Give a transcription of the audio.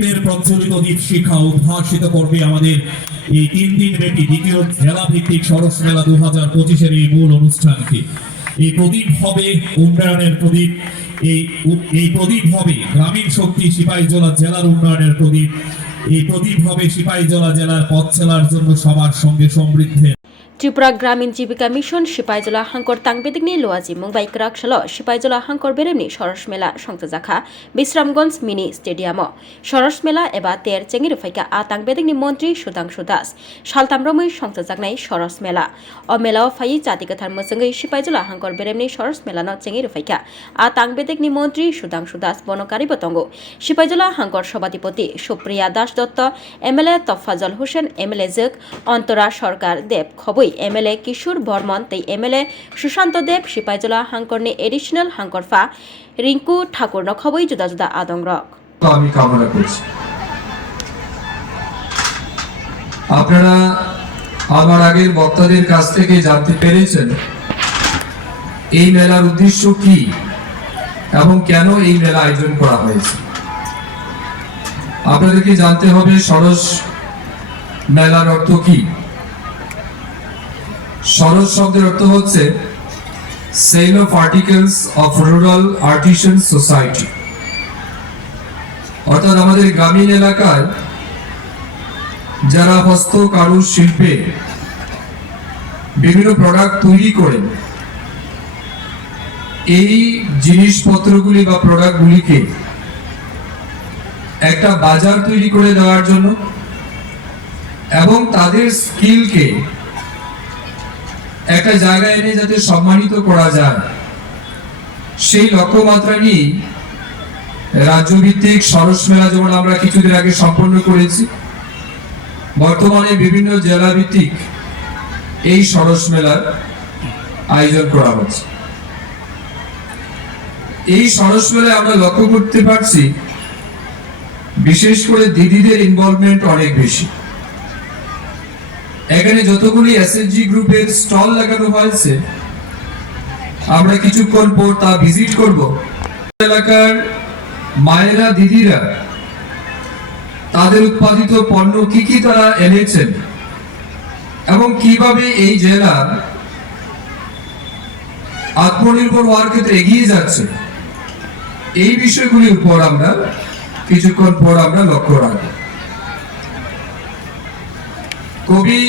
প্রদীপের প্রজ্বলিত দীপ শিখা উদ্ভাসিত করবে আমাদের এই 3 দিন ব্যাপী দ্বিতীয় জেলা ভিত্তিক সরস মেলা 2025-এর এই মূল অনুষ্ঠানকে। এই প্রদীপ হবে উন্নয়নের প্রদীপ, এই প্রদীপ হবে গ্রামীণ শক্তি সিপাহীজলা জেলার উন্নয়নের প্রদীপ। এই প্রদীপ হবে সিপাহীজলা জেলার পথ চলার জন্য সবার সঙ্গে সমৃদ্ধের। त्रिपुरा ग्रामीण जीविका मिशन सिपाहीजला हांकर तांगबेदिकनि लोवाजी मुंबाइ क्राकशाल सिपाहीजला हांकर बेरेमनि सरस मेला संजाखा विश्रामगंज मिनि स्टेडियाम सरस मेला एबा तेर चेंगिरफाइका आ तांगबेदिकनि मंत्री सुदांशु दास सालतामरमै संजाकनाय सरस मेला अ मेलाव फाइ जातिगथार मोजोंगै सिपाहीजला हांकर बेरेमनि सरस मेलानो चेंगिरफाइका आ तांगबेदिकनि मंत्री सुदांशु दास बनकारी बतंगो सिपाहीजला हांकर सभापति सुप्रिया दास दत्त एमएलए तफाजल हुसैन एमएलए जोग अंतरा सरकार देव खबई एमएलए किशोर बर्मन तै एमएलए सुशांत देव सिपाहीजला हांकरनि एडिशनल हांकरफा रिंकू ठाकुर नखबई जुदा जुदा आदंग्रक আমি কামনা করছি আপনারা আমার আগের বক্তাদের কাছ থেকে জানতে পেরেছেন এই মেলার উদ্দেশ্য কি এবং কেন এই মেলা আয়োজন করা হয়েছে। আপনাদেরকে জানতে হবে সরস মেলার অর্থ কি। সরস শব্দের অর্থ হচ্ছে sale of articles of rural artisan society, অর্থাৎ আমাদের গ্রামীণ এলাকায় যারা হস্ত কারুশ শিল্পে বিভিন্ন প্রোডাক্ট তৈরি করেন এই জিনিসপত্রগুলি বা প্রোডাক্টগুলিকে একটা বাজার তৈরি করে দেওয়ার জন্য এবং তাদের স্কিলকে একটা জায়গায় এনে যাতে সম্মানিত করা যায় সেই লক্ষ্যমাত্রা নিয়ে রাজ্যভিত্তিক সরস মেলা যেমন আমরা কিছুদিন আগে সম্পন্ন করেছি, বর্তমানে বিভিন্ন জেলা ভিত্তিক এই সরস মেলার আয়োজন করা হচ্ছে। এই সরস মেলায় আমরা লক্ষ্য করতে পারছি বিশেষ করে দিদিদের ইনভলভমেন্ট অনেক বেশি। এখানে যতগুলি এসএসজি গ্রুপের স্টল লাগানো হয়েছে আমরা কিছুক্ষণ পর তা ভিজিট করব। এলাকার মায়েরা দিদিরা তাদের উৎপাদিত পণ্য কি কি তারা এনেছেন এবং কিভাবে এই জেলা আত্মনির্ভর হওয়ার ক্ষেত্রে এগিয়ে যাচ্ছে এই বিষয়গুলির উপর আমরা কিছুক্ষণ পর আমরা লক্ষ্য রাখব। কবি